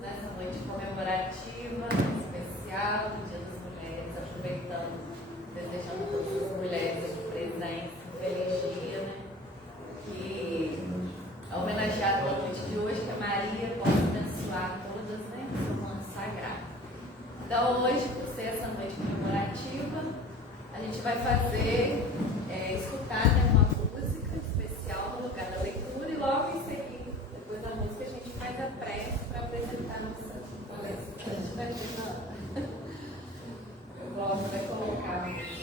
Nessa noite comemorativa, especial, do Dia das Mulheres, aproveitando, desejando a todas as mulheres aqui presentes um feliz dia, né? Que é homenageado na noite de hoje, que a Maria possa abençoar todas, né? O seu manto sagrado. Então, hoje, por ser essa noite comemorativa, a gente vai fazer, escutar, né, uma música especial no lugar da leitura e logo em seguida, depois da música, a gente faz a prece para apresentar a nossa palestrante da Gina. O Glauco vai colocar a música.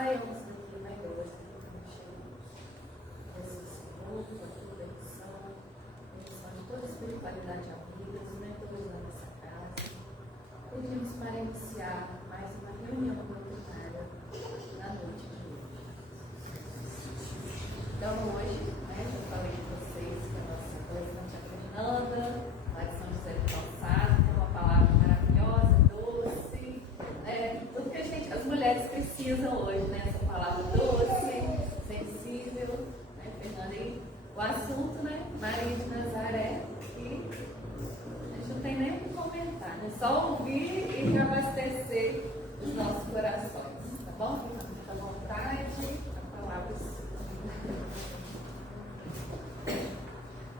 saiamos daqui melhores do que chegamos. Jesus Senhor, com a tua bendição de toda espiritualidade amiga, os mentores da nossa casa. Pedimos para iniciar mais uma reunião doutrinária na noite de hoje. Então hoje, eu falei com vocês que a nossa palestrante é a Fernanda, lá de São José do Calçado, que é uma palavra maravilhosa, doce, tudo que as mulheres precisam hoje, né? Essa palavra doce, sensível, né, Fernanda? E o assunto, né? Maria de Nazaré, que a gente não tem nem o que comentar, né? Só ouvir e abastecer os nossos corações, tá bom? Fica à vontade, a palavra é sua.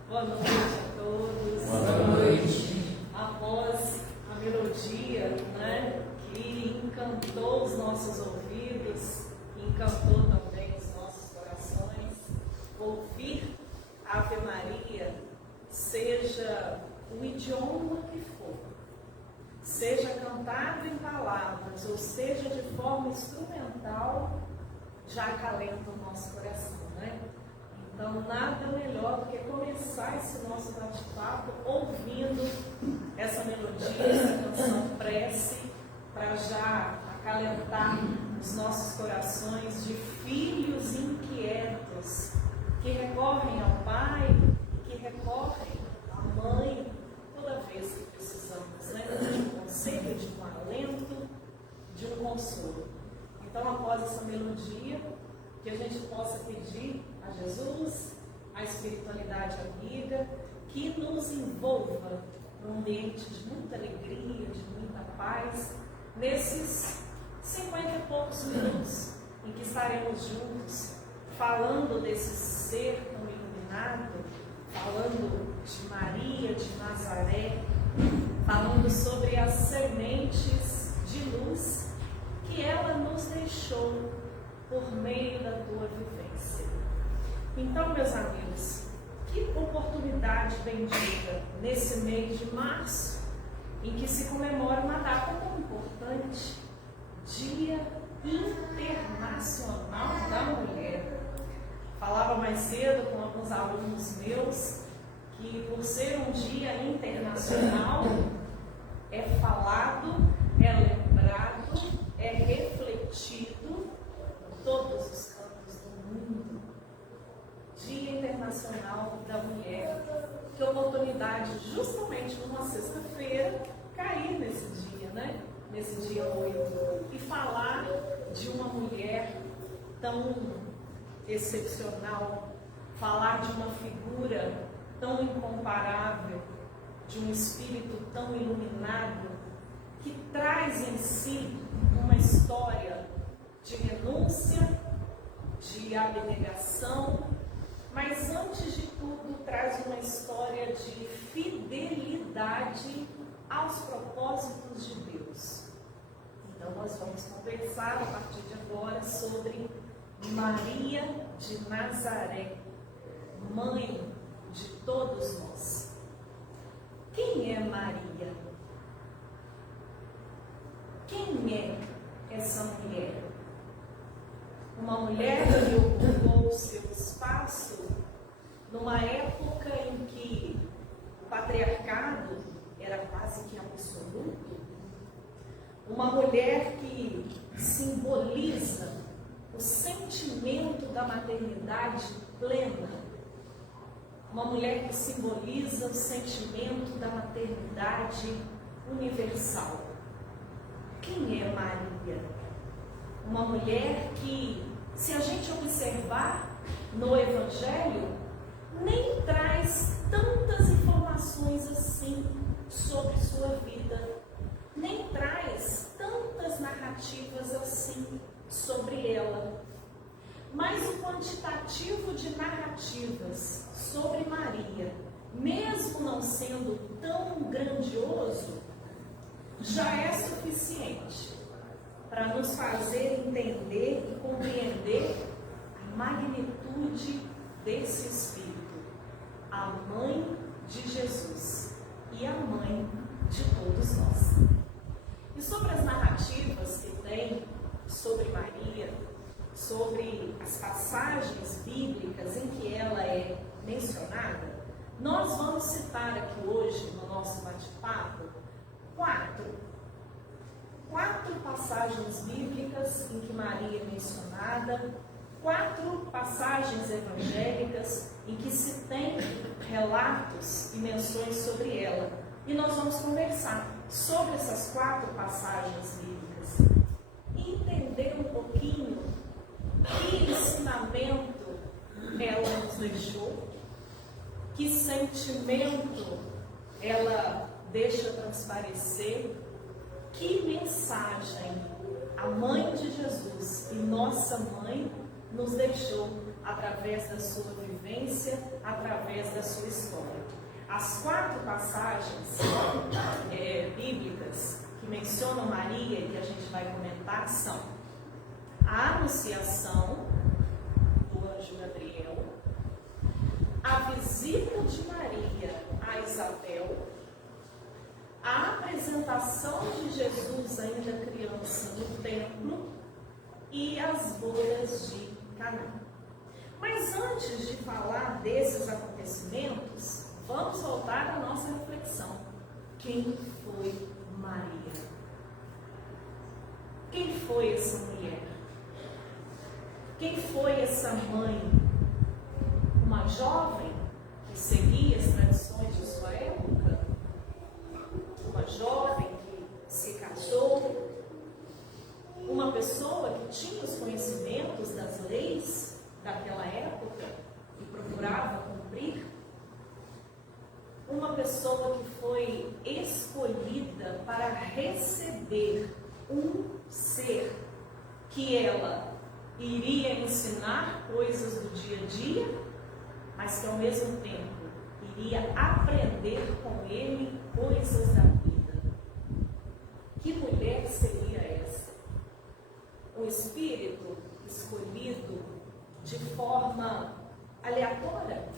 Boa noite a todos. Boa noite. Após a melodia, né, que encantou os nossos ouvidos, encantou também os nossos corações, ouvir Ave Maria, seja o idioma que for, seja cantado em palavras ou seja de forma instrumental, já acalenta o nosso coração, né? Então, nada melhor do que começar esse nosso bate-papo ouvindo essa melodia, essa canção prece, para já acalentar os nossos corações de filhos inquietos que recorrem ao Pai, que recorrem à Mãe, toda vez que precisamos, né? De um conselho, de um alento, de um consolo. Então, após essa melodia, que a gente possa pedir a Jesus, a espiritualidade amiga, que nos envolva num ambiente de muita alegria, de muita paz, nesses 50 e poucos minutos em que estaremos juntos, falando desse ser tão iluminado, falando de Maria de Nazaré, falando sobre as sementes de luz que ela nos deixou por meio da tua vivência. Então, meus amigos, que oportunidade bendita nesse mês de março, em que se comemora uma data tão importante, Dia Internacional da Mulher. Falava mais cedo com alguns alunos meus que, por ser um dia internacional, é falado, é lembrado, é refletido em todos os cantos do mundo. Dia Internacional da Mulher. Que oportunidade, justamente numa sexta-feira, cair nesse dia, né? Nesse dia 8, e falar de uma mulher tão excepcional, falar de uma figura tão incomparável, de um espírito tão iluminado, que traz em si uma história de renúncia, de abnegação, mas antes de tudo traz uma história de fidelidade aos propósitos de Deus. Então nós vamos conversar a partir de agora sobre Maria de Nazaré, mãe de todos nós. Quem é Maria? Quem é essa mulher? Uma mulher que ocupou o seu espaço numa época em que o patriarcado era quase que absoluto. Uma mulher que simboliza o sentimento da maternidade plena. Uma mulher que simboliza o sentimento da maternidade universal. Quem é Maria? Uma mulher que, se a gente observar no Evangelho, nem traz tantas informações assim sobre sua vida, nem traz tantas narrativas assim sobre ela. Mas o quantitativo de narrativas sobre Maria, mesmo não sendo tão grandioso, já é suficiente para nos fazer entender e compreender a magnitude desse Espírito, a mãe de Jesus e a mãe de todos nós. E sobre as narrativas que tem sobre Maria, sobre as passagens bíblicas em que ela é mencionada, nós vamos citar aqui hoje, no nosso bate-papo, quatro passagens bíblicas em que Maria é mencionada, 4 passagens evangélicas em que se tem relatos e menções sobre ela. E nós vamos conversar sobre essas 4 passagens bíblicas e entender um pouquinho que ensinamento ela nos deixou, que sentimento ela deixa transparecer, que mensagem a mãe de Jesus e nossa mãe nos deixou através da sua vivência, através da sua história. As 4 passagens bíblicas que mencionam Maria e que a gente vai comentar são a Anunciação do anjo Gabriel, a visita de Maria a Isabel, a apresentação de Jesus ainda criança no templo e as bodas de Caná. Mas antes de falar desses acontecimentos, vamos voltar à nossa reflexão. Quem foi Maria? Quem foi essa mulher? Quem foi essa mãe? Uma jovem que seguia as tradições de sua época? Uma jovem que se casou? Uma pessoa que tinha os conhecimentos das leis daquela época e procurava cumprir? Uma pessoa que foi escolhida para receber um ser que ela iria ensinar coisas do dia a dia, mas que ao mesmo tempo iria aprender com ele coisas da vida. Que mulher seria essa? Um espírito escolhido de forma aleatória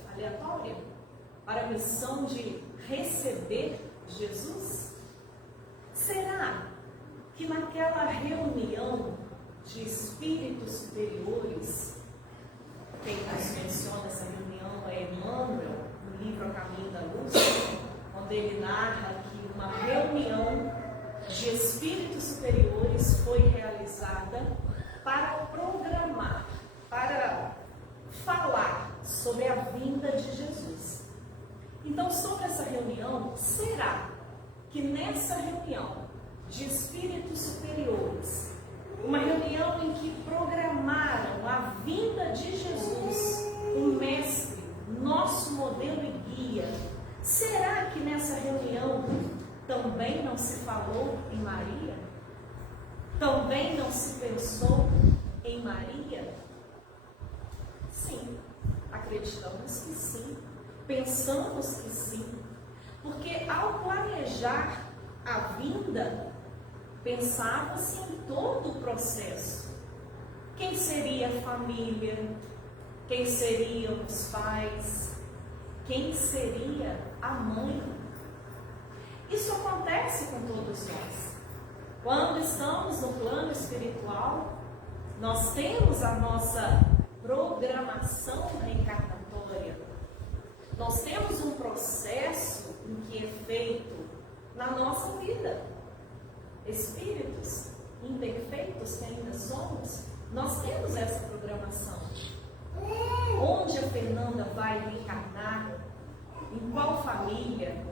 para a missão de receber Jesus? Será que naquela reunião de espíritos superiores, quem nos menciona essa reunião é Emmanuel, no livro A Caminho da Luz, onde ele narra que uma reunião de espíritos superiores foi realizada para programar, para falar sobre a vinda de Jesus. Então, sobre essa reunião, será que nessa reunião de espíritos superiores, uma reunião em que programaram a vinda de Jesus, o Mestre, nosso modelo e guia, será que nessa reunião também não se falou em Maria? Também não se pensou em Maria? Sim, acreditamos que sim, pensamos que sim, porque ao planejar a vinda, pensava-se em todo o processo. Quem seria a família? Quem seriam os pais? Quem seria a mãe? Isso acontece com todos nós. Quando estamos no plano espiritual, nós temos a nossa programação reencarnatória. Nós temos um processo em que é feito na nossa vida. Espíritos imperfeitos que ainda somos, nós temos essa programação. Onde a Fernanda vai reencarnar? Em qual família?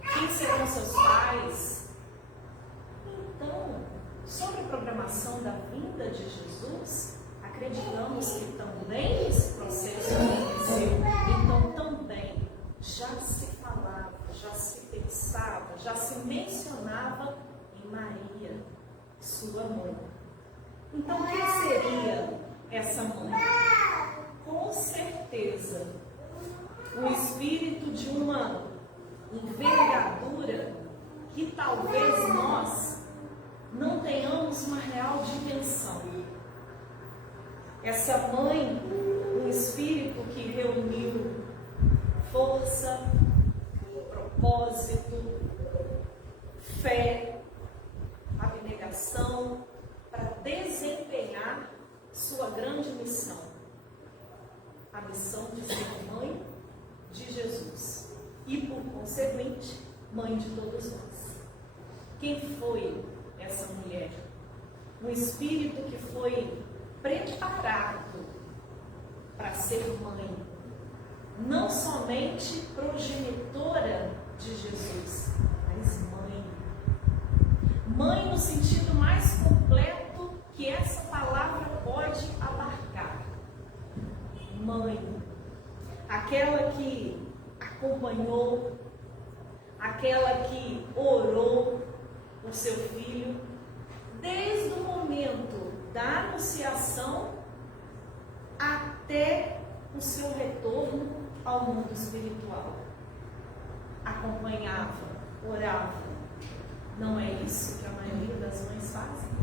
Quem serão seus pais? Então, sobre a programação da vinda de Jesus, acreditamos que também esse processo aconteceu. Então, também já se falava, já se pensava, já se mencionava em Maria, sua mãe. Então, quem seria essa mãe? Com certeza, um espírito de uma envergadura que talvez nós não tenhamos uma real dimensão. Essa mãe, um espírito que reuniu força, propósito, fé, abnegação para desempenhar sua grande missão, a missão de ser mãe de Jesus e, por conseguinte, mãe de todos nós. Quem foi essa mulher? Um espírito que foi preparado para ser mãe, não somente progenitora de Jesus, mas mãe. Mãe no sentido mais completo que essa palavra pode abarcar. Mãe, aquela que acompanhou, aquela que orou por seu filho, desde o momento da anunciação até o seu retorno ao mundo espiritual. Acompanhava, orava. Não é isso que a maioria das mães fazem?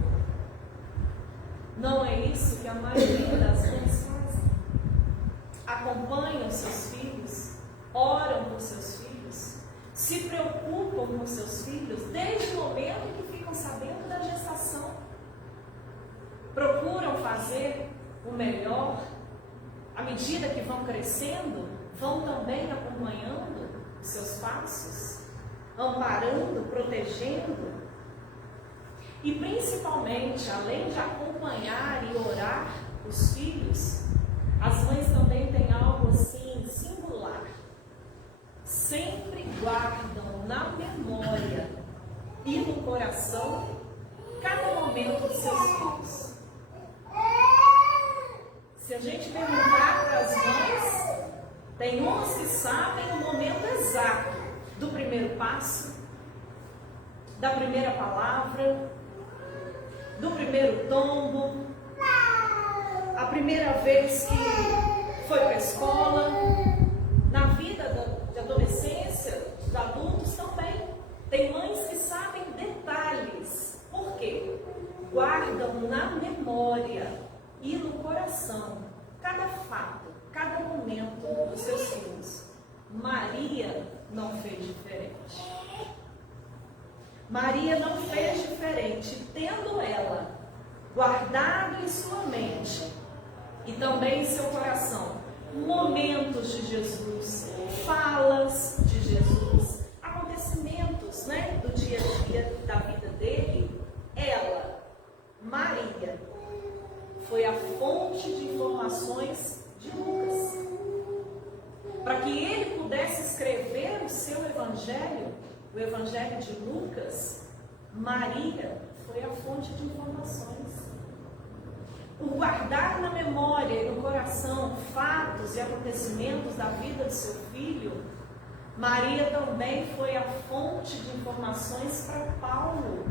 Não é isso que a maioria das mães fazem? Acompanham seus filhos, oram por seus filhos, se preocupam com seus filhos desde o momento que ficam sabendo da gestação. Procuram fazer o melhor. À medida que vão crescendo, vão também acompanhando os seus passos, amparando, protegendo. E principalmente, além de acompanhar e orar os filhos, as mães também têm algo assim singular. Sempre guardam na memória e no coração cada momento de seus filhos. Se a gente perguntar para as mães, tem umas que sabem o momento exato do primeiro passo, da primeira palavra, do primeiro tombo, a primeira vez que foi para a escola, na vida de adolescência, dos adultos também. Tem mães que sabem detalhes. Por quê? Guardam na memória e no coração cada fato, cada momento dos seus filhos. Maria não fez diferente. Maria não fez diferente, tendo ela guardado em sua mente e também em seu coração momentos de Jesus, falas de Jesus, acontecimentos, do dia a dia da vida dele. Ela, Maria, foi a fonte de informações de Lucas. Para que ele pudesse escrever o seu evangelho, o evangelho de Lucas, Maria foi a fonte de informações. Por guardar na memória e no coração fatos e acontecimentos da vida de seu filho, Maria também foi a fonte de informações para Paulo.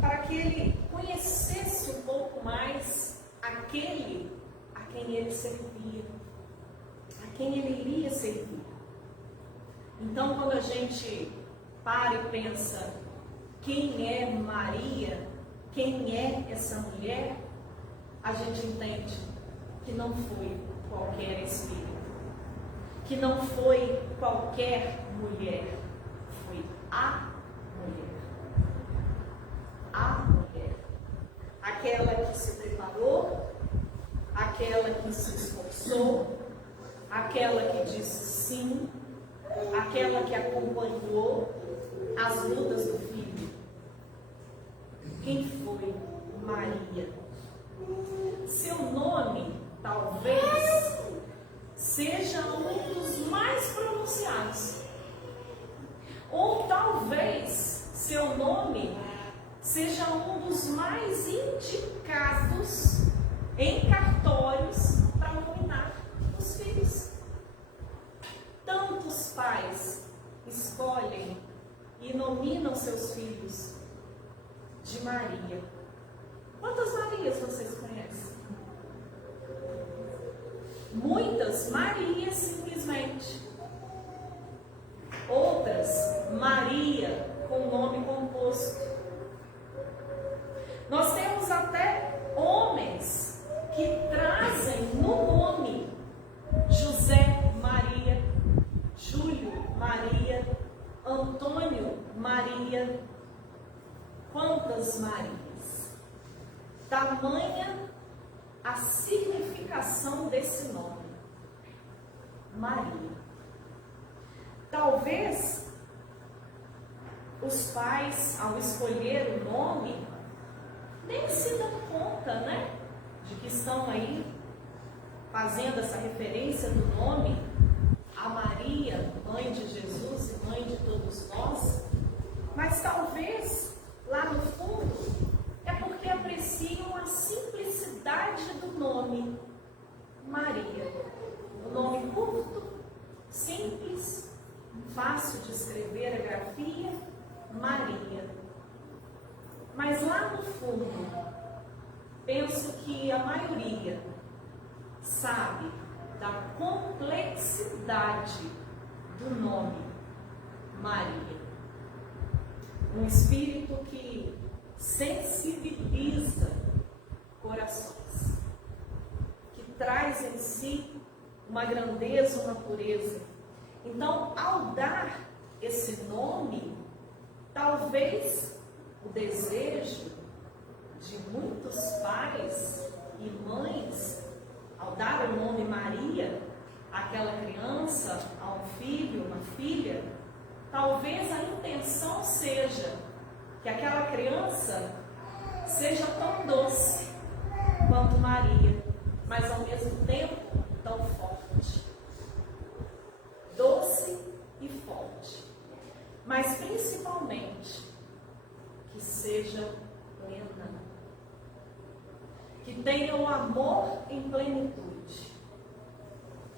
Para que ele conhecesse um pouco mais aquele a quem ele servia, a quem ele iria servir. Então, quando a gente para e pensa quem é Maria, quem é essa mulher, a gente entende que não foi qualquer espírito, que não foi qualquer mulher, foi a mulher. A mulher. Aquela que se preparou, aquela que se esforçou, aquela que disse sim, aquela que acompanhou as lutas do filho. Quem foi Maria? Seu nome, talvez, seja um dos mais pronunciados. Ou talvez seu nome seja um dos mais indicados em cartórios para nominar os filhos. Tantos pais escolhem e nominam seus filhos de Maria. Quantas Marias vocês conhecem? Muitas Marias simplesmente. Outras Maria com nome composto. Nós temos até homens que trazem no nome José Maria, Júlio Maria, Antônio Maria. Quantas Marias? tamanha a significação desse nome, Maria. Talvez os pais, ao escolher o nome, nem se dão conta, né, de que estão aí fazendo essa referência do nome a Maria, mãe de Jesus e mãe de todos nós, mas talvez lá no fundo é porque apreciam a simplicidade do nome Maria. Um nome curto, simples, fácil de escrever a grafia, Maria. Mas lá no fundo, penso que a maioria sabe da complexidade do nome Maria. Um espírito que sensibiliza corações, que traz em si uma grandeza, uma pureza. Então, ao dar esse nome, talvez o desejo de muitos pais e mães, ao dar o nome Maria àquela criança, a um filho, uma filha, talvez a intenção seja que aquela criança seja tão doce quanto Maria, mas ao mesmo tempo tão forte. Doce e forte, mas principalmente que seja plena, que tenha o amor em plenitude,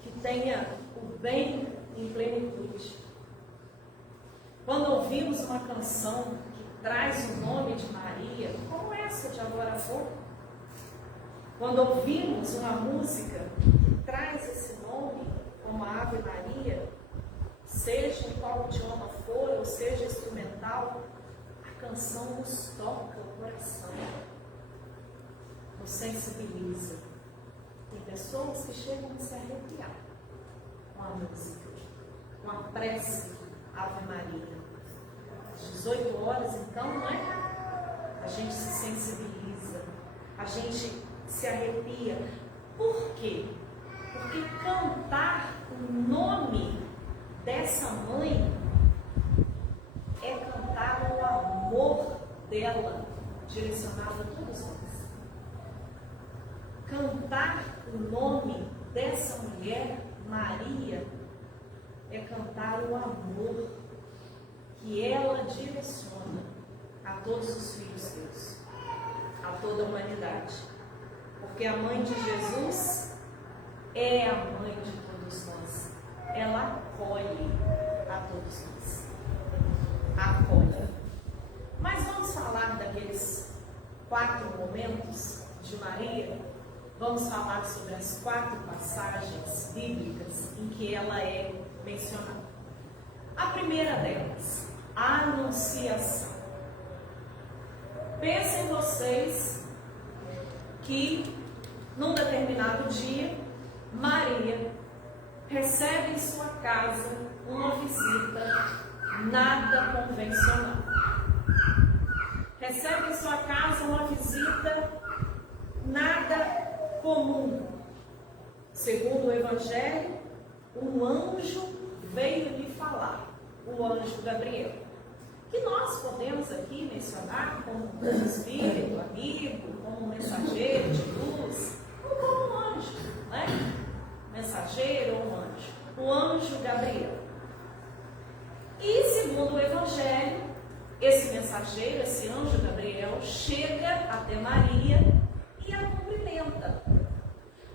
que tenha o bem em plenitude. Quando ouvimos uma canção que traz o nome de Maria, como essa de agora há pouco, quando ouvimos uma música que traz esse nome, como a Ave Maria, seja em qual idioma for, ou seja instrumental, a canção nos toca o coração, nos sensibiliza. Tem pessoas que chegam a se arrepiar com a música, com a prece Ave Maria. Às 18 horas, então, não é? A gente se sensibiliza, a gente se arrepia. Por quê? Porque cantar o nome dessa mãe é cantar o amor dela, direcionado a todos nós. Cantar o nome dessa mulher, Maria, é cantar o amor que ela direciona a todos os filhos deus, a toda a humanidade. Porque a mãe de Jesus é a mãe de todos nós. Ela acolhe a todos nós. Acolhe. Mas vamos falar daqueles 4 momentos de Maria. Vamos falar sobre as 4 passagens bíblicas em que ela é mencionada. A primeira delas, a Anunciação. Pensem vocês que num determinado dia, Maria recebe em sua casa uma visita nada convencional. Recebe em sua casa uma visita nada comum. Segundo o Evangelho, um anjo veio lhe falar, o anjo Gabriel, que nós podemos aqui mencionar como um espírito amigo, como um mensageiro de luz, ou como um anjo, né? Mensageiro ou um anjo. O anjo Gabriel. E segundo o Evangelho, esse mensageiro, esse anjo Gabriel, chega até Maria e a cumprimenta.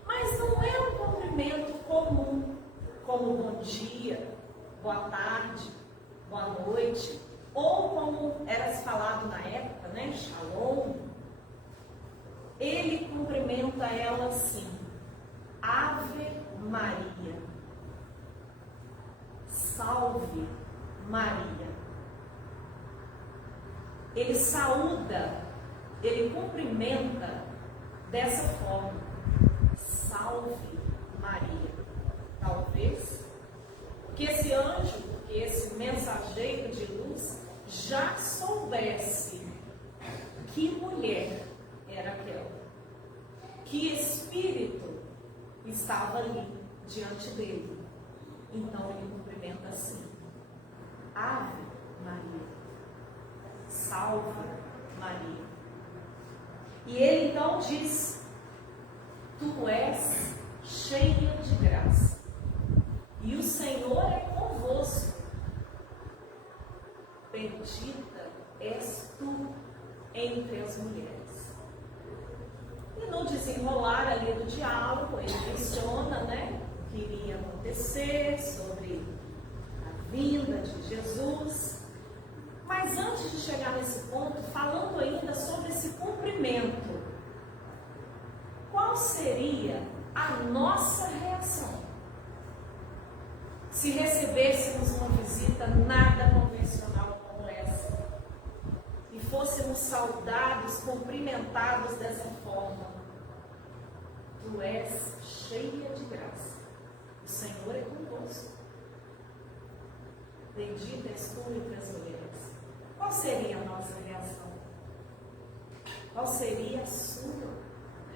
Mas não é um cumprimento comum, como bom dia, boa tarde, boa noite, ou como era falado na época, né? Shalom. Ele cumprimenta ela assim: Ave Maria. Salve Maria. Ele saúda, ele cumprimenta dessa forma: Salve Maria. Talvez que esse anjo, que esse mensageiro de luz já soubesse que mulher era aquela? Que espírito estava ali diante dele? Então ele cumprimenta assim: Ave Maria, salve Maria. E ele então diz: Tu és cheia de graça, e o Senhor é convosco. Bendita és tu entre as mulheres. E no desenrolar ali do diálogo, ele menciona, o que iria acontecer sobre a vinda de Jesus. Mas antes de chegar nesse ponto, falando ainda sobre esse cumprimento, qual seria a nossa reação se recebêssemos uma visita nada convencional como essa e fôssemos saudados, cumprimentados dessa forma? Tu és cheia de graça, o Senhor é convosco, bendita és tu entre as mulheres. Qual seria a nossa reação? Qual seria a sua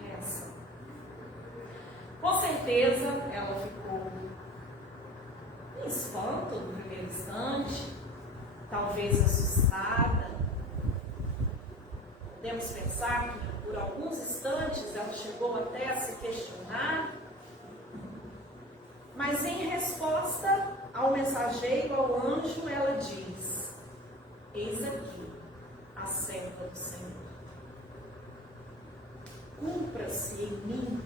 reação? Com certeza ela ficou em espanto no primeiro instante, talvez assustada. Podemos pensar que por alguns instantes ela chegou até a se questionar, mas em resposta ao mensageiro, ao anjo, ela diz: Eis aqui a serva do Senhor. Cumpra-se em mim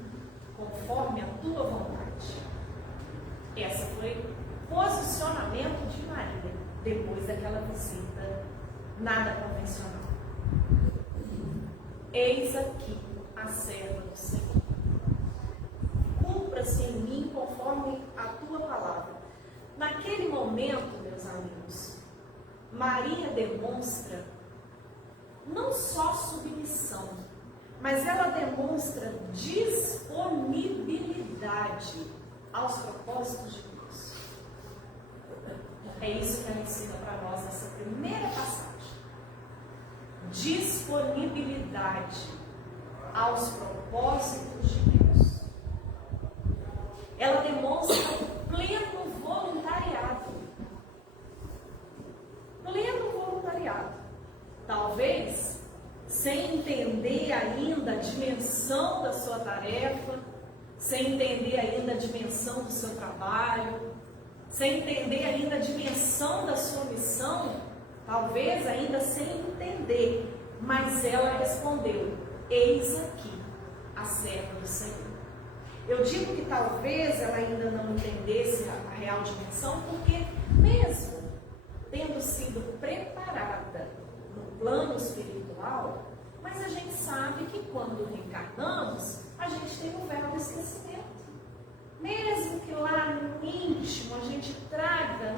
conforme a tua vontade. Esse foi o posicionamento de Maria depois daquela visita nada convencional. Eis aqui a serva do Senhor. Cumpra-se em mim conforme a tua palavra. Naquele momento, meus amigos, Maria demonstra não só submissão, mas ela demonstra disponibilidade aos propósitos de Deus. É isso que ela ensina para nós nessa primeira passagem. Disponibilidade aos propósitos de Deus. Ela demonstra pleno voluntariado. Pleno voluntariado. Talvez sem entender ainda a dimensão da sua tarefa, sem entender ainda a dimensão do seu trabalho, sem entender ainda a dimensão da sua missão, talvez ainda sem entender, mas ela respondeu: Eis aqui a serva do Senhor. Eu digo que talvez ela ainda não entendesse a real dimensão, porque mesmo tendo sido preparada no plano espiritual, mas a gente sabe que quando reencarnamos, a gente tem um véu do esquecimento. Mesmo que lá no íntimo a gente traga,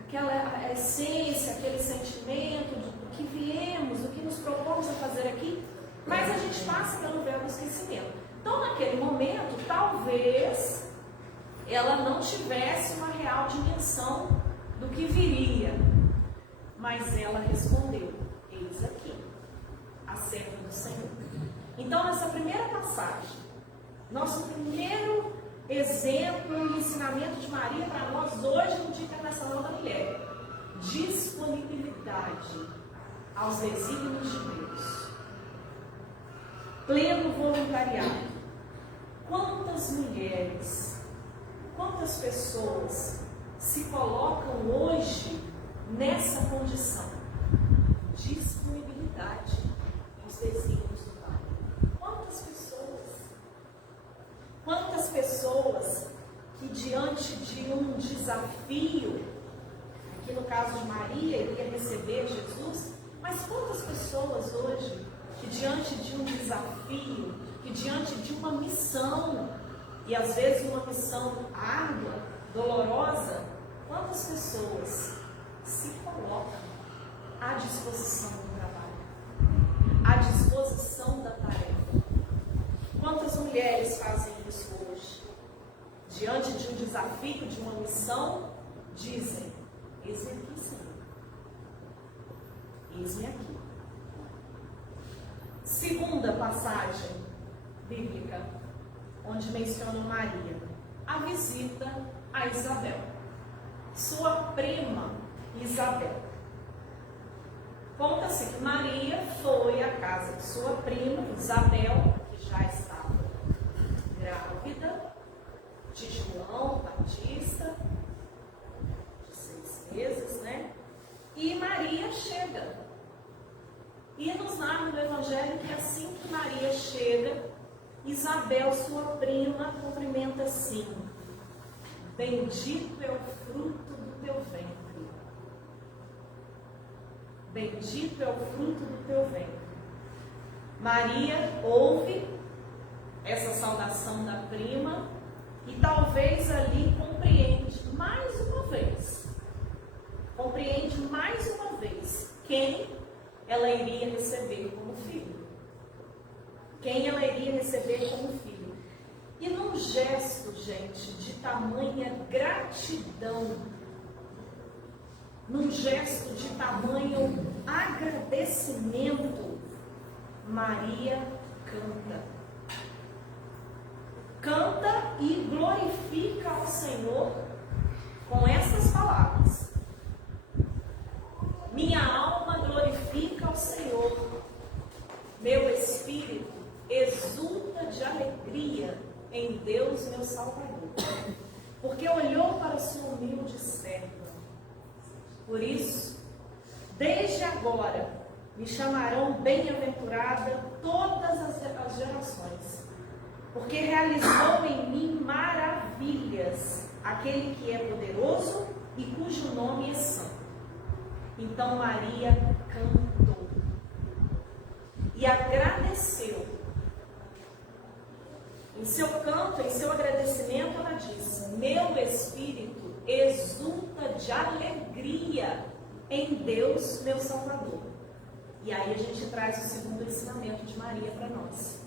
aquela essência, aquele sentimento do que viemos, do que nos propomos a fazer aqui, mas a gente passa pelo véu do esquecimento. Então, naquele momento, talvez ela não tivesse uma real dimensão do que viria, mas ela respondeu: Eis aqui a serva do Senhor. Então, nessa primeira passagem, nosso primeiro exemplo e ensinamento de Maria para nós hoje no Dia Internacional da Mulher: disponibilidade aos desígnios de Deus, pleno voluntariado. Quantas mulheres, quantas pessoas se colocam hoje nessa condição? Disponibilidade aos desígnios do Pai. Quantas pessoas que diante de um desafio, aqui no caso de Maria, iria receber Jesus, mas quantas pessoas hoje que diante de um desafio, que diante de uma missão, e às vezes uma missão árdua, dolorosa, quantas pessoas se colocam à disposição do trabalho, à disposição da tarefa? Quantas mulheres fazem isso hoje? Diante de um desafio, de uma missão, dizem: Eis-me aqui, Senhor. Eis-me aqui. Segunda passagem bíblica, onde menciona Maria, a visita a Isabel, sua prima Isabel. Conta-se que Maria foi à casa de sua prima Isabel, que já estava grávida de João Batista, de 6 meses, né? E Maria chega. E nos narra no Evangelho que assim que Maria chega, Isabel, sua prima, cumprimenta assim: bendito é o fruto do teu ventre. Bendito é o fruto do teu ventre. Maria ouve essa saudação da prima e talvez ali compreende mais uma vez quem ela iria receber como filho. Quem ela iria receber como filho. E num gesto, gente, de tamanha gratidão, num gesto de tamanho agradecimento, Maria canta e glorifica ao Senhor com essas palavras: minha alma glorifica ao Senhor, meu espírito exulta de alegria em Deus, meu Salvador, porque olhou para sua humilde serva. Por isso, desde agora me chamarão bem-aventurada todas as gerações, porque realizou em mim maravilhas aquele que é poderoso e cujo nome é santo. Então Maria cantou e agradeceu. Em seu canto, em seu agradecimento, ela disse: meu espírito exulta de alegria em Deus, meu Salvador. E aí a gente traz o segundo ensinamento de Maria para nós.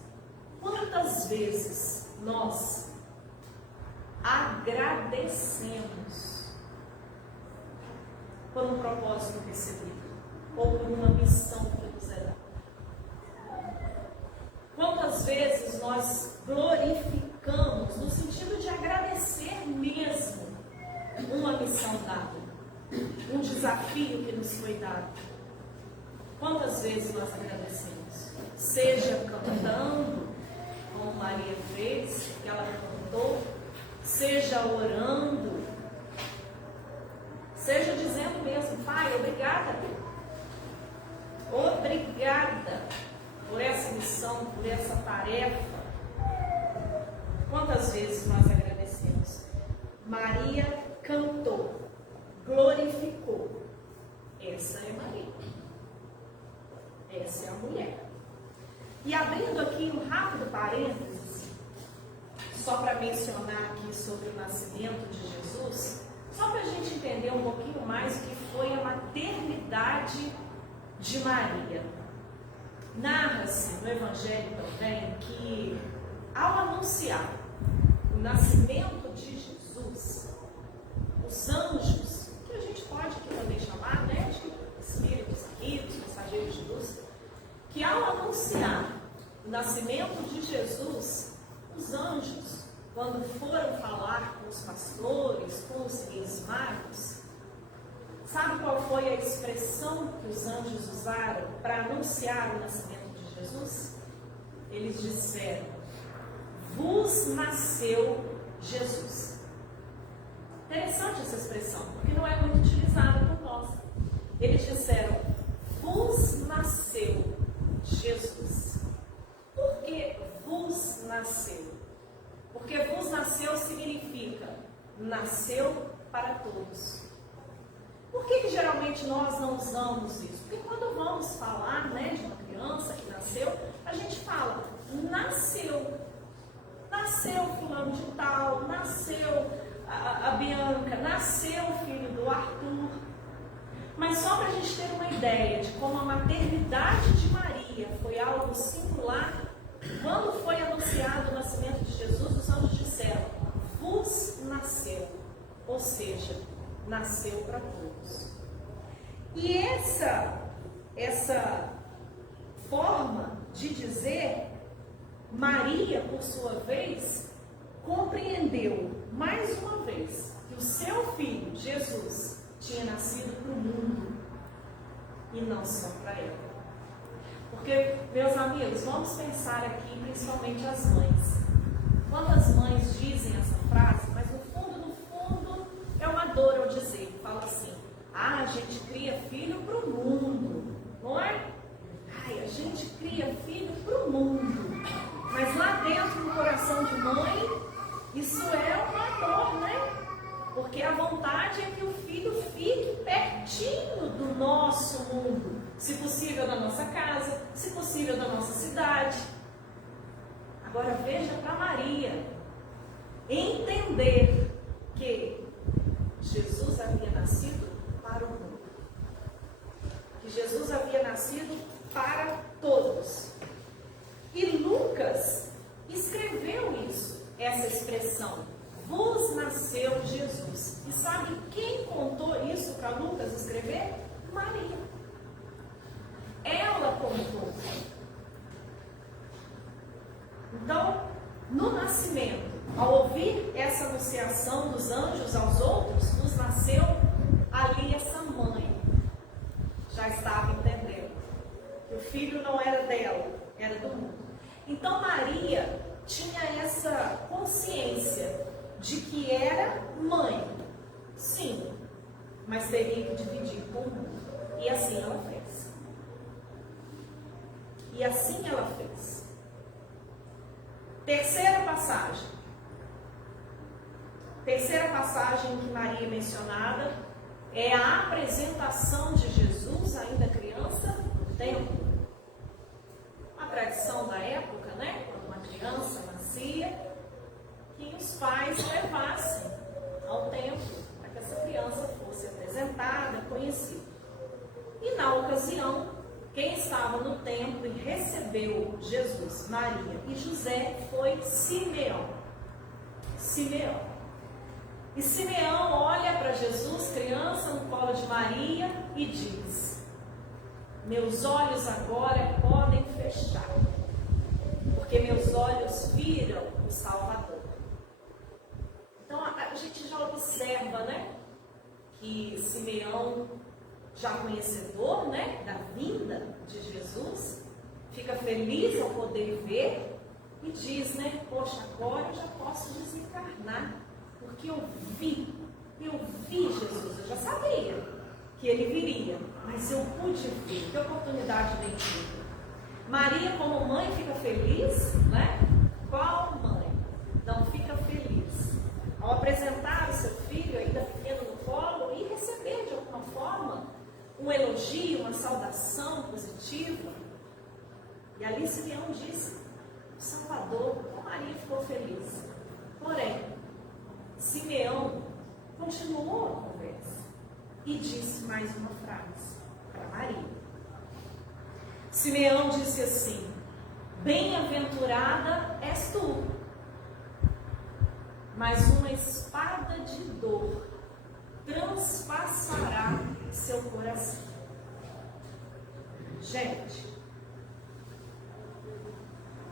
Quantas vezes nós agradecemos por um propósito recebido ou por uma missão que nos é dada? Quantas vezes nós glorificamos no sentido de agradecer mesmo uma missão dada, um desafio que nos foi dado? Quantas vezes nós agradecemos? Seja cantando, como Maria fez, que ela cantou, seja orando, seja dizendo mesmo: Pai, obrigada, obrigada por essa missão, por essa tarefa. Quantas vezes nós agradecemos? Maria cantou, glorificou. Essa é Maria. Essa é a mulher. E abrindo aqui um rápido parênteses, só para mencionar aqui sobre o nascimento de Jesus, só para a gente entender um pouquinho mais o que foi a maternidade de Maria. Narra-se no Evangelho também que, ao anunciar o nascimento de Jesus, os anjos, que a gente pode aqui também chamar, né, de espíritos amigos, mensageiros de luz, que ao anunciar o nascimento de Jesus, os anjos, quando foram falar com os pastores, com os reis magos, sabe qual foi a expressão que os anjos usaram para anunciar o nascimento de Jesus? Eles disseram: vos nasceu Jesus. Interessante essa expressão, porque não é muito utilizada por nós. Eles disseram: vos nasceu Jesus. Por que vos nasceu? Porque vos nasceu significa nasceu para todos. Por que geralmente nós não usamos isso? Porque quando vamos falar, né, de uma criança que nasceu, a gente fala: nasceu. Nasceu fulano de tal, nasceu a Bianca, nasceu o filho do Arthur. Mas só para a gente ter uma ideia de como a maternidade de Maria foi algo singular, quando foi anunciado o nascimento de Jesus, os anjos disseram: vos nasceu. Ou seja, nasceu para todos. E essa forma de dizer, Maria, por sua vez, compreendeu mais uma vez que o seu filho, Jesus, tinha nascido para o mundo e não só para ela. Porque, meus amigos, vamos pensar aqui principalmente as mães. Quantas mães dizem essa frase, mas no fundo, é uma dor ao dizer. Fala assim, a gente cria filho para o mundo, não é? A gente cria filho para o mundo. Mas lá dentro do coração de mãe, isso é uma dor, né? Porque a vontade é que o filho fique pertinho do nosso mundo. Se possível da nossa casa, se possível da nossa cidade. Agora veja para Maria entender que Jesus havia nascido para o mundo. Que Jesus havia nascido para todos. E Lucas escreveu isso, essa expressão, vos nasceu Jesus. E sabe quem contou isso para Lucas escrever? Maria. Ela contou. Então, no nascimento, ao ouvir essa anunciação dos anjos aos outros, nos nasceu ali essa mãe. Já estava entendendo que o filho não era dela, era do mundo. Então Maria tinha essa consciência de que era mãe, sim, mas teria que dividir com o mundo. E assim ela fez. E assim ela fez. Terceira passagem que Maria é mencionada é a apresentação de Jesus, ainda criança, no templo. Uma tradição da época, né? Quando uma criança nascia, que os pais levassem ao templo para que essa criança fosse apresentada, conhecida. E na ocasião, quem estava no templo e recebeu Jesus, Maria e José foi Simeão. E Simeão olha para Jesus, criança, no colo de Maria e diz: meus olhos agora podem fechar, porque meus olhos viram o Salvador. Então a gente já observa, né, que Simeão, já conhecedor, né, da vinda de Jesus, fica feliz ao poder ver e diz, né, poxa, agora eu já posso desencarnar, porque eu vi Jesus, eu já sabia que ele viria, mas eu pude ver, que oportunidade bendita. Maria, como mãe, fica feliz, né? Qual mãe não fica feliz ao apresentar o seu filho, ainda pequeno, no colo e receber de alguma forma um elogio, uma saudação positiva? E ali Simeão disse, Salvador, então Maria ficou feliz. Porém, Simeão continuou a conversa e disse mais uma frase para Maria. Simeão disse assim, bem-aventurada és tu, mas uma espada de dor transpassará seu coração. Gente,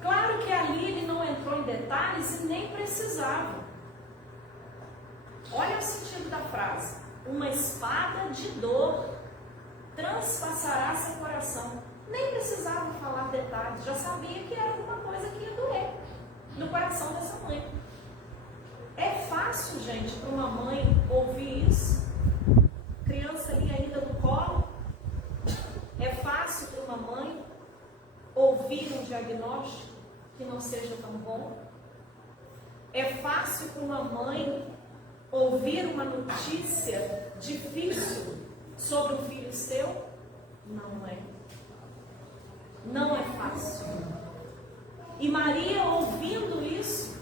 claro que ali ele não entrou em detalhes e nem precisava. Olha o sentido da frase. Uma espada de dor transpassará seu coração. Nem precisava falar detalhes, já sabia que era alguma coisa que ia doer no coração dessa mãe. É fácil, gente, para uma mãe ouvir isso? Criança ali ainda no colo. É fácil para uma mãe ouvir um diagnóstico que não seja tão bom? É fácil para uma mãe ouvir uma notícia difícil sobre um filho seu? Não é. Não é fácil. E Maria, ouvindo isso,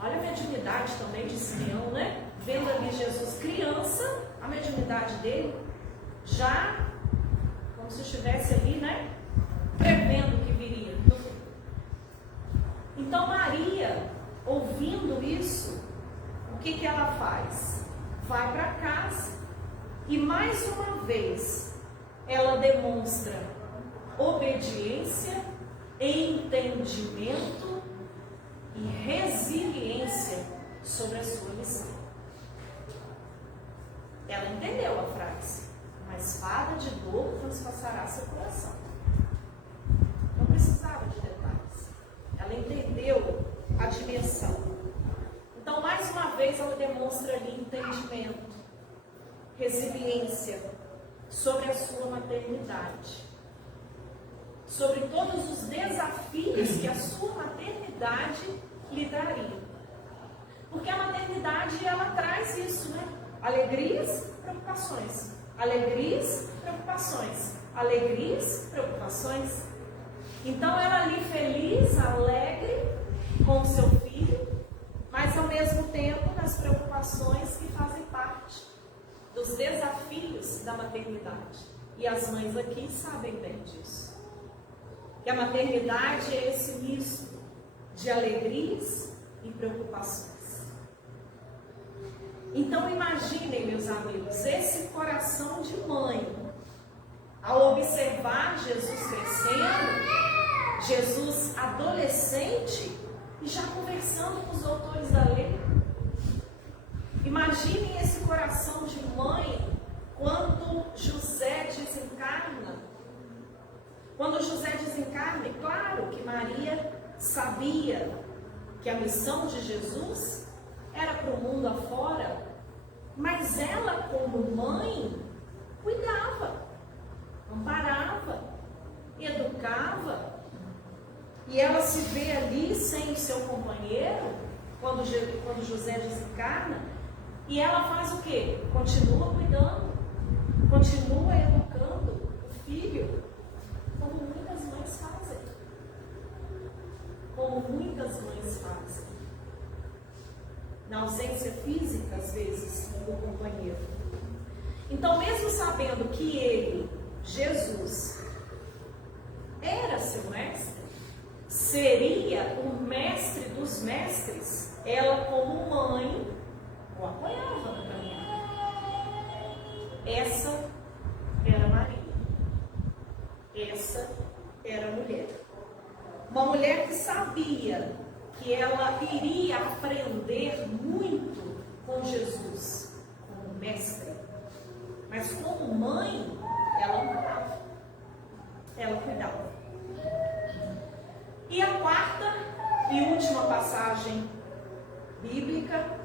olha a mediunidade também de Simeão, né? Vendo ali Jesus criança, a mediunidade dele, já como se estivesse ali, né? Prevendo o que viria. Então Maria, ouvindo isso, o que ela faz? Vai para casa e mais uma vez ela demonstra obediência entendimento e resiliência sobre a sua missão. Ela entendeu a frase: uma espada de dor transpassará seu coração. Não precisava de detalhes. Ela entendeu a dimensão. Então, mais uma vez, ela demonstra ali entendimento, resiliência sobre a sua maternidade, sobre todos os desafios que a sua maternidade lhe daria. Porque a maternidade, ela traz isso, né? Alegrias, preocupações. Alegrias, preocupações. Alegrias, preocupações. Então, ela ali feliz, alegre com o seu filho, mas ao mesmo tempo nas preocupações que fazem parte dos desafios da maternidade. E as mães aqui sabem bem disso. Que a maternidade é esse misto de alegrias e preocupações. Então imaginem, meus amigos, esse coração de mãe, ao observar Jesus crescendo, Jesus adolescente e já conversando com os autores da lei. Imaginem esse coração de mãe quando José desencarna. Quando José desencarna, é claro que Maria sabia que a missão de Jesus era para o mundo afora, mas ela, como mãe, cuidava, amparava, educava, e ela se vê ali sem o seu companheiro, quando José desencarna, e ela faz o quê? Continua cuidando, continua educando o filho, como muitas mães fazem. Como muitas mães fazem. Na ausência física, às vezes, do companheiro. Então, mesmo sabendo que ele, Jesus, era seu mestre, seria o mestre dos mestres, ela, como mãe, o apoiava no caminho. Essa era Maria. Essa era a mulher. Uma mulher que sabia que ela iria aprender muito com Jesus, como mestre. Mas como mãe, ela amava. Ela cuidava. E a quarta e última passagem bíblica,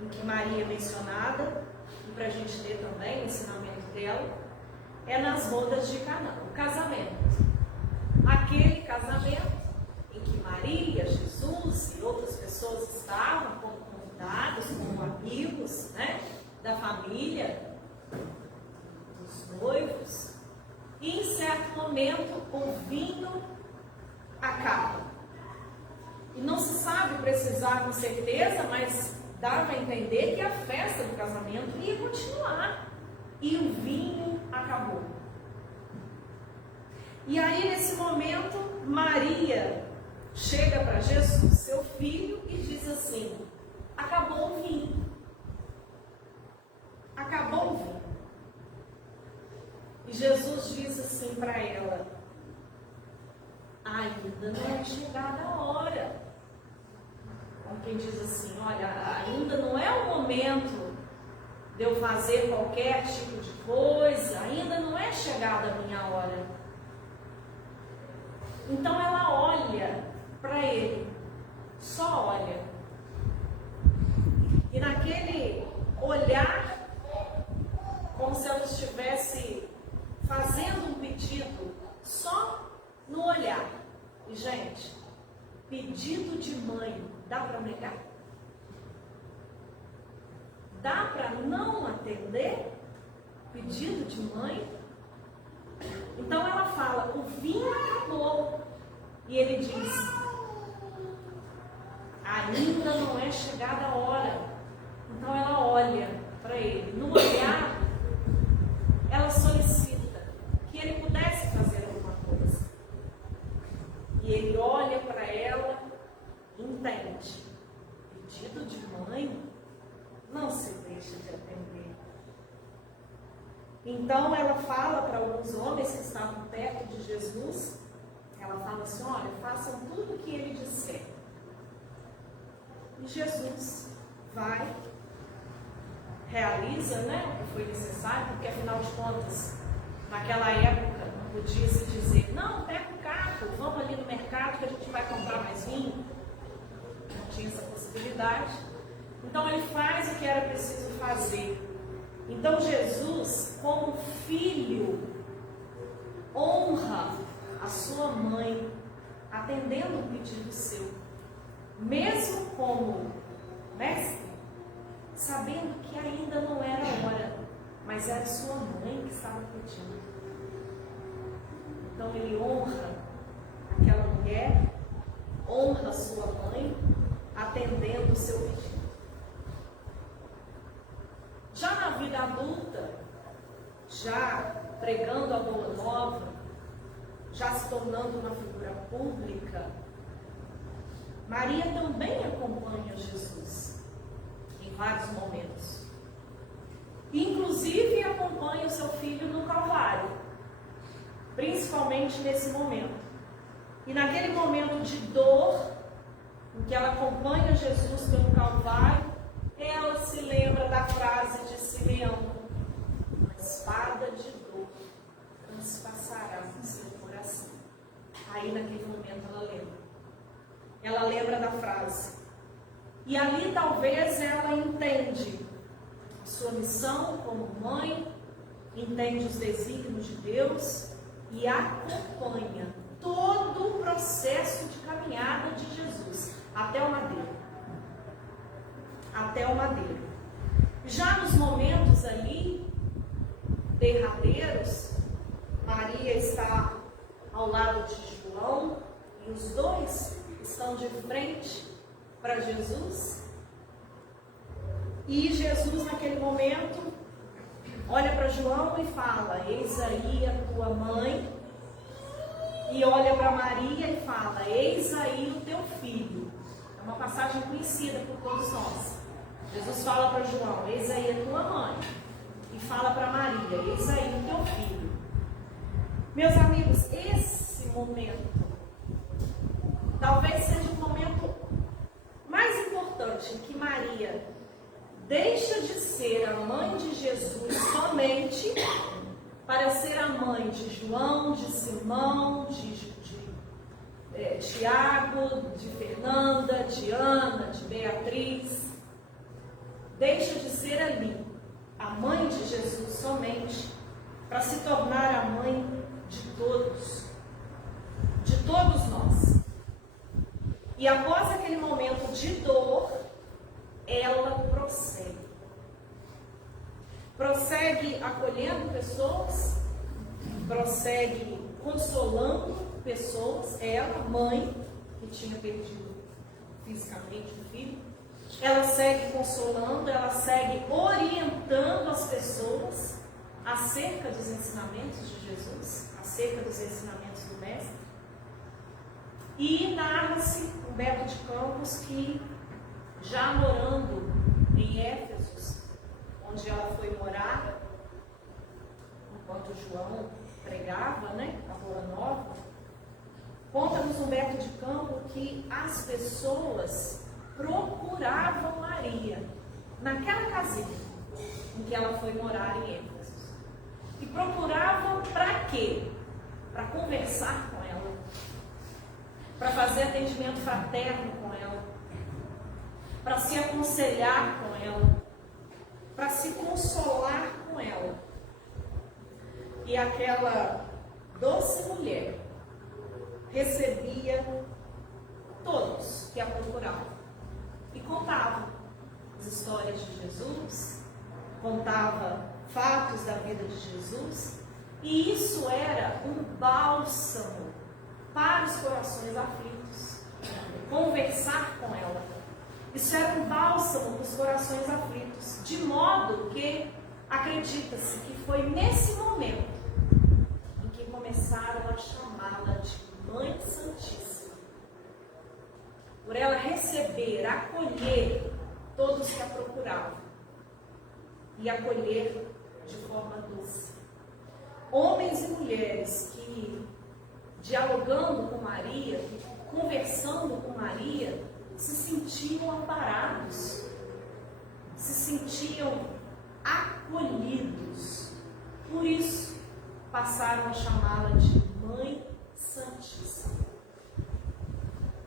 em que Maria é mencionada, e para a gente ter também o ensinamento dela, é nas bodas de Caná, o casamento. Aquele casamento em que Maria, Jesus e outras pessoas estavam como convidados, como amigos, né, da família, dos noivos, e em certo momento o vinho acaba. E não se sabe precisar com certeza, mas dava a entender que a festa do casamento ia continuar. E o vinho acabou. E aí, nesse momento, Maria chega para Jesus, seu filho, e diz assim: acabou o vinho. Acabou o vinho. E Jesus diz assim para ela: ainda não é chegada a hora. Como quem diz assim: olha, ainda não é o momento de eu fazer qualquer tipo de coisa, ainda não é chegada a minha hora. Então ela olha para ele, só olha. E naquele olhar, como se ela estivesse fazendo um pedido, só no olhar. E gente, pedido de mãe, dá para negar? Dá para não atender pedido de mãe? Então ela fala: o vinho acabou. E ele diz: ainda não é chegada a hora. Então ela olha para ele. No olhar, ela solicita que ele pudesse fazer alguma coisa. E ele olha para ela e entende: pedido de mãe não se deixa de atender. Então ela fala para alguns homens que estavam perto de Jesus, Ela fala assim, olha, façam tudo o que ele disser. E Jesus vai, realiza, né, o que foi necessário, porque afinal de contas, naquela época, não podia se dizer, não, pega o carro, vamos ali no mercado que a gente vai comprar mais vinho. Não tinha essa possibilidade. Então ele faz o que era preciso fazer. Então Jesus, como filho, honra a sua mãe, atendendo um pedido seu, mesmo como mestre, sabendo que ainda não era hora, mas era sua mãe que estava pedindo. Então ele honra aquela mulher, honra sua mãe, atendendo o seu pedido. Já na vida adulta, já pregando a boa nova, já se tornando uma figura pública, Maria também acompanha Jesus em vários momentos. Inclusive acompanha o seu filho no Calvário, principalmente nesse momento. E naquele momento de dor, em que ela acompanha Jesus pelo Calvário, ela se lembra da frase de Simeão: uma espada de dor transpassará o seu coração. Aí naquele momento ela lembra. Ela lembra da frase. E ali talvez ela entende a sua missão como mãe, entende os desígnios de Deus e acompanha todo o processo de caminhada de Jesus até o madeiro. Até o madeiro. Já nos momentos ali derradeiros, Maria está ao lado de João e os dois estão de frente para Jesus. E Jesus naquele momento olha para João e fala: eis aí a tua mãe. E olha para Maria e fala: eis aí o teu filho. É uma passagem conhecida por todos nós. Jesus fala para João: eis aí a tua mãe. E fala para Maria: eis aí o teu filho. Meus amigos, esse momento talvez seja o momento mais importante em que Maria deixa de ser a mãe de Jesus somente para ser a mãe de João, de Simão, de Tiago, de Fernanda, de Ana, de Beatriz. Deixa de ser ali a mãe de Jesus somente para se tornar a mãe de todos nós. E após aquele momento de dor, ela prossegue acolhendo pessoas, prossegue consolando pessoas. Ela, mãe, que tinha perdido fisicamente o filho, ela segue consolando, ela segue orientando as pessoas acerca dos ensinamentos de Jesus, acerca dos ensinamentos do Mestre. E narra-se Humberto de Campos que, já morando em Éfeso, onde ela foi morar, enquanto João pregava, a Boa Nova, conta-nos Humberto de Campos que as pessoas procuravam Maria naquela casinha em que ela foi morar em Éfeso. E procuravam para quê? Para conversar com ela, para fazer atendimento fraterno com ela, para se aconselhar com ela, para se consolar com ela. E aquela doce mulher recebia todos que a procuravam e contava as histórias de Jesus, contava fatos da vida de Jesus, e isso era um bálsamo para os corações aflitos. Conversar com ela, isso era um bálsamo para os corações aflitos, de modo que acredita-se que foi nesse momento em que começaram a chamá-la de Mãe Santíssima, por ela receber, acolher todos que a procuravam e acolher de forma doce. Homens e mulheres que dialogando com Maria, conversando com Maria, se sentiam amparados, se sentiam acolhidos. Por isso, passaram a chamá-la de Mãe Santíssima,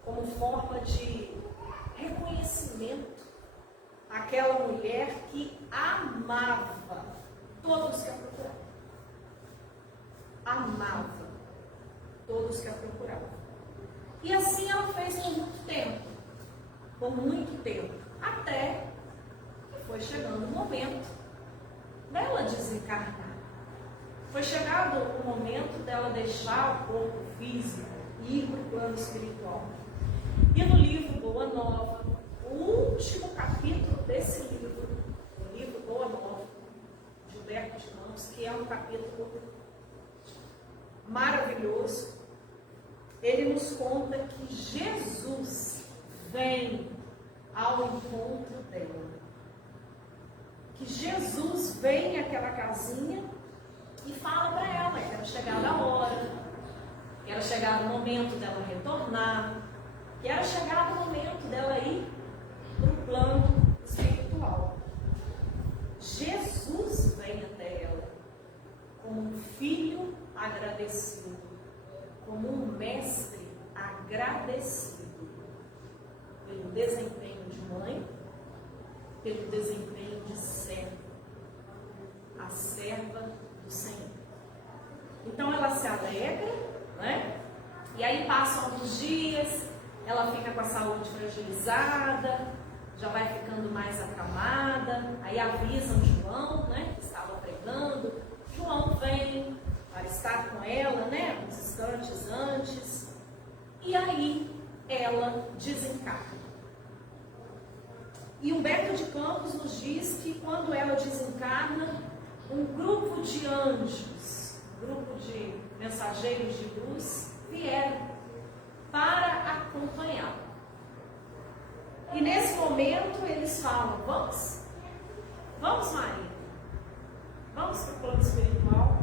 como forma de reconhecimento àquela mulher que amava todos que a procuravam. Amava todos que a procuravam. E assim ela fez por muito tempo, até que foi chegando o momento dela desencarnar. Foi chegado o momento dela deixar o corpo físico e ir para o plano espiritual. E no livro Boa Nova, o último capítulo desse livro, o livro Boa Nova, de Humberto de Campos, que é um capítulo maravilhoso, ele nos conta que Jesus vem ao encontro dela. Que Jesus vem àquela casinha e fala para ela que era chegada a hora, que era chegado o momento dela retornar, que era chegado o momento dela ir para o plano espiritual. Jesus vem até ela como um filho agradecido, como um mestre agradecido pelo desempenho de mãe, pelo desempenho de serva, a serva do Senhor. Então ela se alegra, né? E aí passam alguns dias, ela fica com a saúde fragilizada, já vai ficando mais acamada, aí avisam João, né, que estava pregando. João vem para estar com ela, né, uns instantes antes, e aí ela desencarna. E Humberto de Campos nos diz que quando ela desencarna, um grupo de anjos, grupo de mensageiros de luz, vieram para acompanhá-la. E nesse momento eles falam: vamos Maria, vamos para o plano espiritual.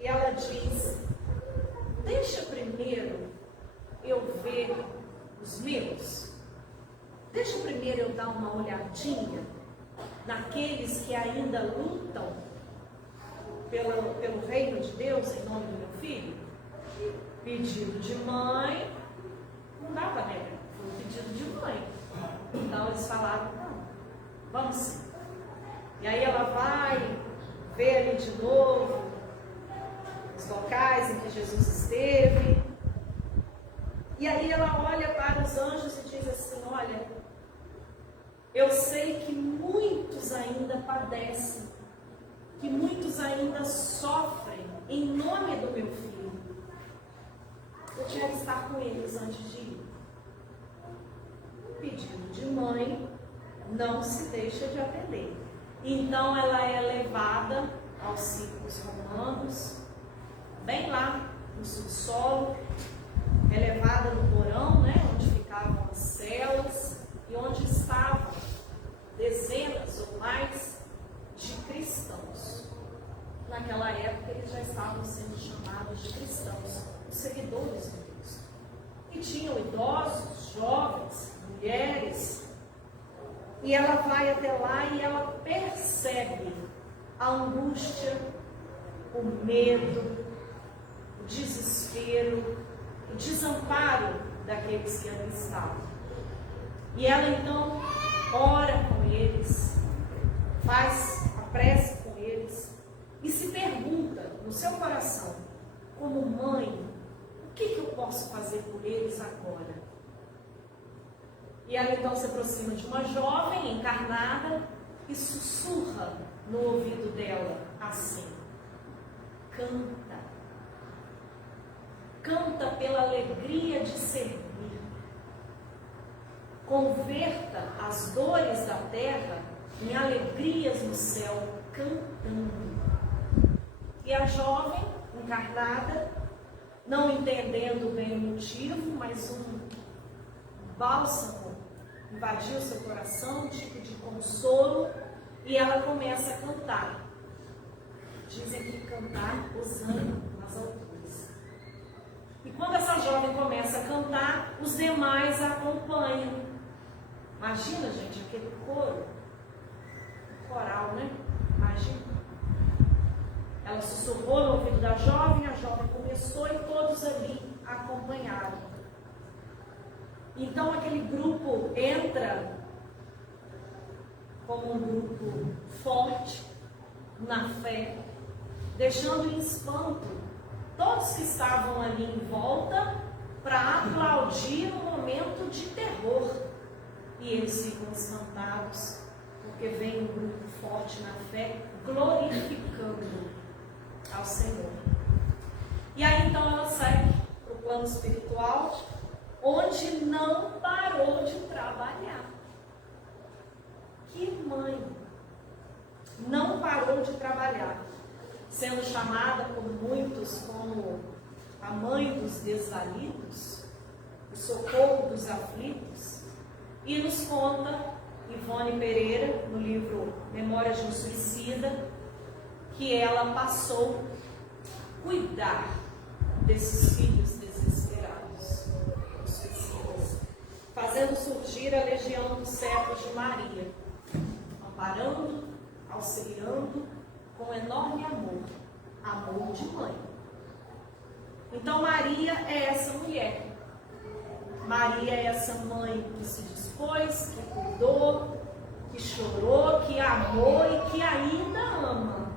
E ela diz: deixa primeiro eu ver os meus, deixa primeiro eu dar uma olhadinha naqueles que ainda lutam pelo reino de Deus em nome do meu filho. Pedido de mãe, não dá para negar, foi um pedido de mãe. Então eles falaram: não, vamos sim. E aí ela vai ver ali de novo os locais em que Jesus esteve. E aí ela olha para os anjos e diz assim: olha, eu sei que muitos ainda padecem, que muitos ainda sofrem em nome do meu filho. Eu quero estar com eles antes de ir. Pedido de mãe não se deixa de atender. Então ela é levada aos círculos romanos, bem lá no subsolo, é levada no porão, né, onde ficavam as celas e onde estavam dezenas ou mais de cristãos. Naquela época eles já estavam sendo chamados de cristãos, os seguidores de Cristo. E tinham idosos, jovens, mulheres. E ela vai até lá e ela percebe a angústia, o medo, o desespero, o desamparo daqueles que ali estavam. E ela então ora com eles, faz a prece com eles e se pergunta no seu coração, como mãe: o que eu posso fazer por eles agora? E ela então se aproxima de uma jovem encarnada e sussurra no ouvido dela assim: canta. Canta pela alegria de servir. Converta as dores da terra em alegrias no céu, cantando. E a jovem encarnada, não entendendo bem o motivo, mas um bálsamo invadiu seu coração, um tipo de consolo, e ela começa a cantar. Dizem que cantar usando nas alturas. E quando essa jovem começa a cantar, os demais a acompanham. Imagina, gente, aquele coro, coral, né? Imagina. Ela sussurrou no ouvido da jovem, a jovem começou e todos ali acompanharam. Então aquele grupo entra como um grupo forte na fé, deixando em espanto todos que estavam ali em volta para aplaudir um momento de terror. E eles ficam espantados, porque vem um grupo forte na fé, glorificando ao Senhor. E aí então ela segue para o plano espiritual, onde não parou de trabalhar. Que mãe! Não parou de trabalhar, sendo chamada por muitos como a mãe dos desvalidos, o socorro dos aflitos. E nos conta Ivone Pereira, no livro Memórias de um Suicida, que ela passou a cuidar desses filhos desesperados, os suicidas, fazendo surgir a legião dos servos de Maria, amparando, auxiliando com enorme amor, amor de mãe. Então Maria é essa mulher. Maria é essa mãe que se dispôs, que cuidou, que chorou, que amou e que ainda ama.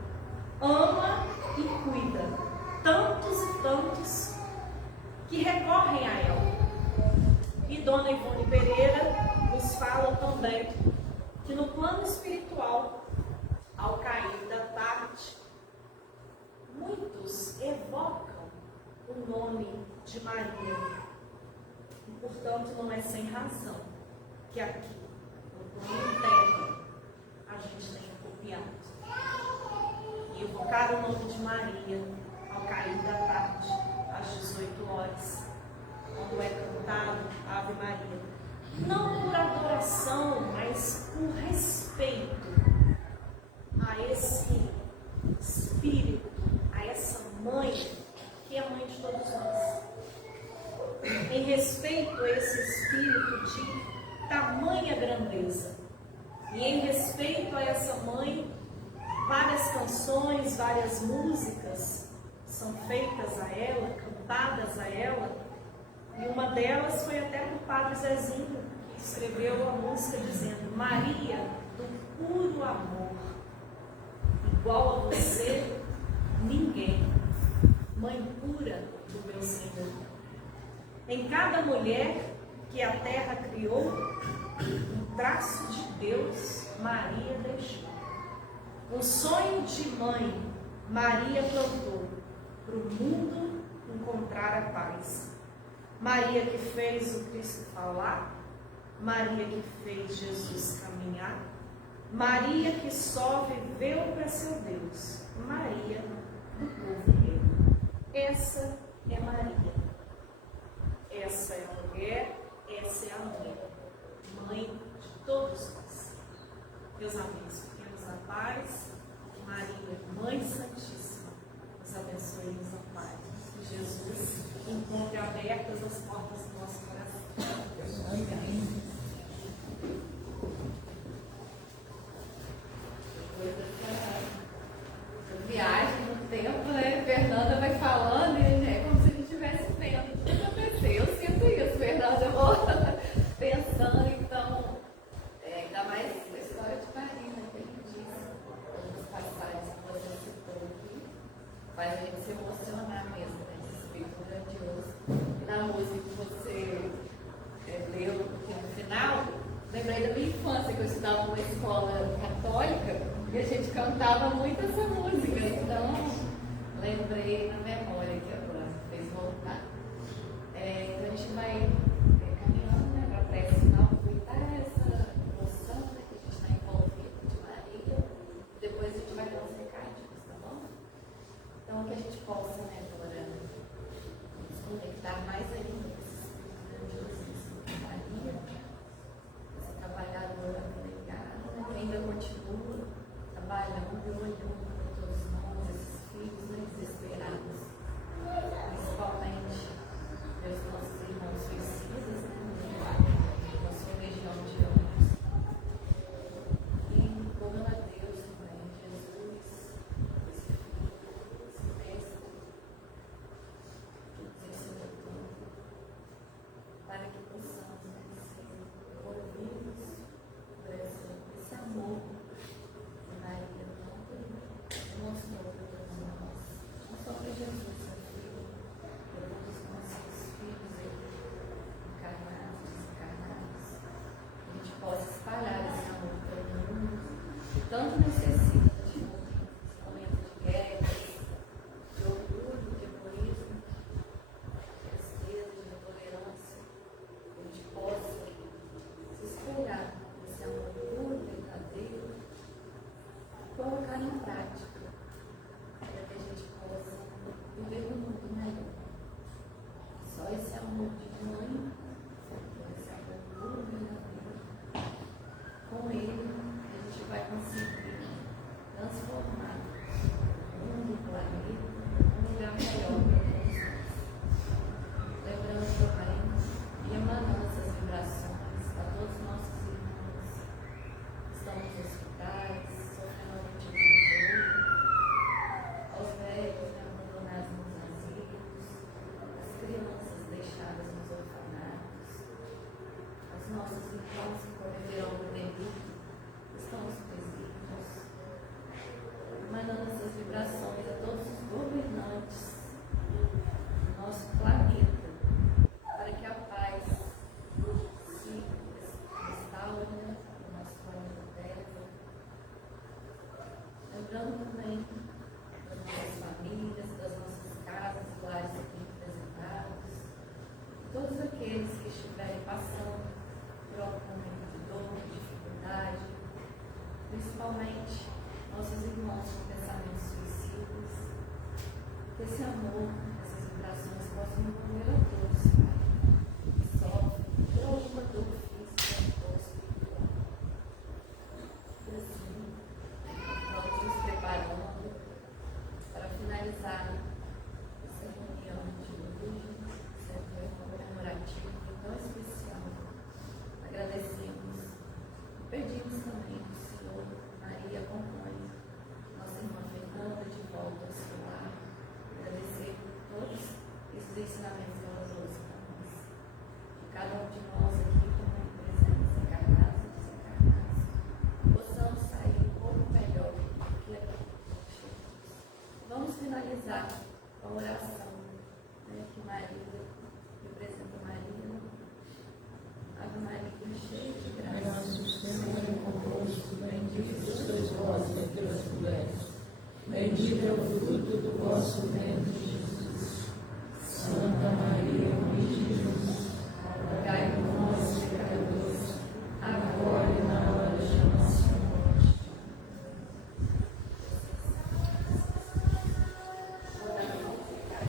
Ama e cuida. Tantos e tantos que recorrem a ela. E Dona Ivone Pereira nos fala também que no plano espiritual, ao cair da tarde, muitos evocam o nome de Maria. E, portanto, não é sem razão que aqui, no plano interno, a gente tem copiado. E evocar o nome de Maria ao cair da tarde, às 18 horas, quando é cantado Ave Maria. Não por adoração, mas por respeito a esse Espírito, a essa mãe, que é a mãe de todos nós. Em respeito a esse Espírito de tamanha grandeza. E em respeito a essa mãe, várias canções, várias músicas são feitas a ela, cantadas a ela. E uma delas foi até para o Padre Zezinho, que escreveu a música dizendo: Maria, do puro amor, igual a você, ninguém, mãe pura do meu Senhor. Em cada mulher que a terra criou, um traço de Deus Maria deixou. Um sonho de mãe Maria plantou, para o mundo encontrar a paz. Maria que fez o Cristo falar, Maria que fez Jesus caminhar, Maria que só viveu para seu Deus, Maria do povo rei. Essa é Maria. Essa é a mulher, essa é a mãe de todos nós. Meus amigos, fiquemos na paz. Maria, Mãe Santíssima, nos abençoe e nos ampare. Jesus encontre abertas as portas do nosso coração. Amém. Viagem no tempo, né? Fernanda vai falando e é como se a gente estivesse vendo tudo acontecer. Eu sinto isso, Fernanda. Eu vou pensando, então, ainda mais a história de Marina, que ele disse, as passagens que você citou aqui, faz a gente se emocionar mesmo, né? Esse espírito grandioso. E na música que você leu aqui no final, lembrei da minha infância, que eu estudava numa escola católica. E a gente cantava muito essa música, então lembrei na memória que agora fez voltar. Então a gente vai caminhando, né, para a prece final, aproveitar essa emoção, né, que a gente está envolvido de Maria. Depois a gente vai dar os recadinhos, tá bom? Então que a gente possa, né, agora nos conectar mais ainda com esse Espírito grandiosíssimo de Maria, essa trabalhadora delegada, né, que ainda continua trabalhando e olhando para todos nós, esses filhos, né, desesperados. todos aqueles que estiverem passando por algum momento de dor, de dificuldade, principalmente nossos irmãos com pensamentos suicidas, que esse amor, essas vibrações possam envolver a todos, Pai, que sofrem por alguma dor física ou espiritual. E assim, vamos nos preparando para finalizar essa reunião de hoje, essa reunião comemorativa tão especial. Agradecemos e pedimos também que o Senhor, Maria, acompanhe nossa irmã Fernanda de volta ao seu lar. Agradecer por todos esses ensinamentos